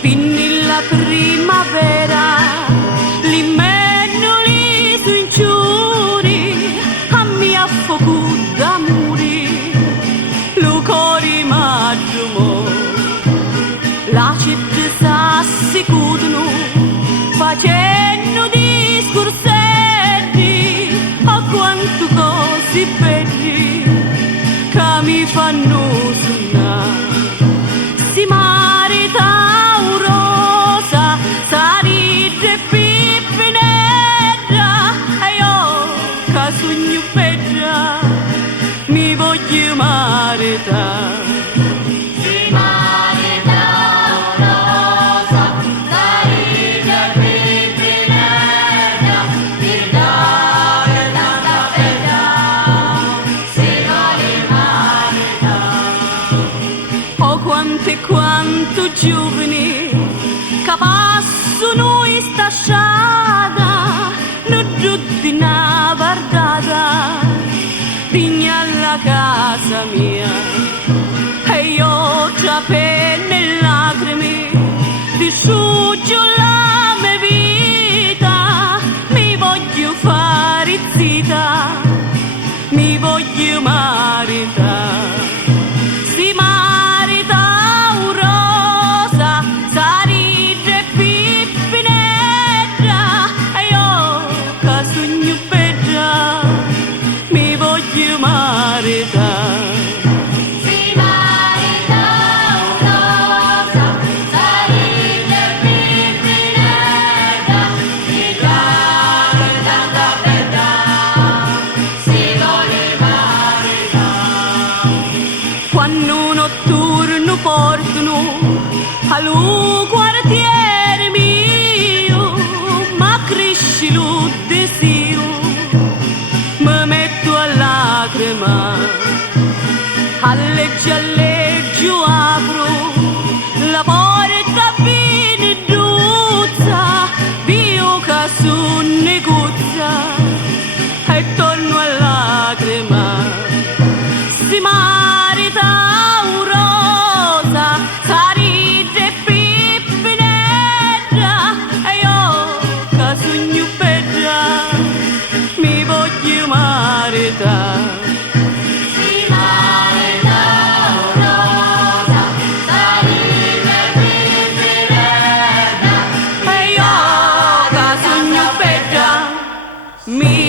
Finì la primavera, l'immenuli sinceri, a mi affocu d'amori, lo cori maggiumo, la città s'assicutano, facendo discorsetti, a quanto cose belli, che mi fanno sognare, si marita. Mi voglio maritare. Si marita rosa, sarina pipinetta, pidare tanta bella, si vuole maritare. Oh quanto e quanto giovani, che passano in sta strada, non tutti una guardata. Vigna alla casa mia e io già penne e lacrime distruggo la mia vita, mi voglio fare zita, mi voglio maritare. Si marita rosa, saride pipinetta e io che sogno bella, mi voglio maritare. Si marita rosa, sarina pipinetta, pidare tanta bella, si vuole maritare. Quando notturno portano allo quartiere mio, ma cresce lo desiderio, mi metto a lacrima, alleggio apro la porta beneduzza, Dio che su negozia e torno a lacrima. Si marita rosa, saride pipinetta e io che sogno bella, mi voglio maritare. Si marita rosa, sarina pipinetta, E io che sogno bella, mi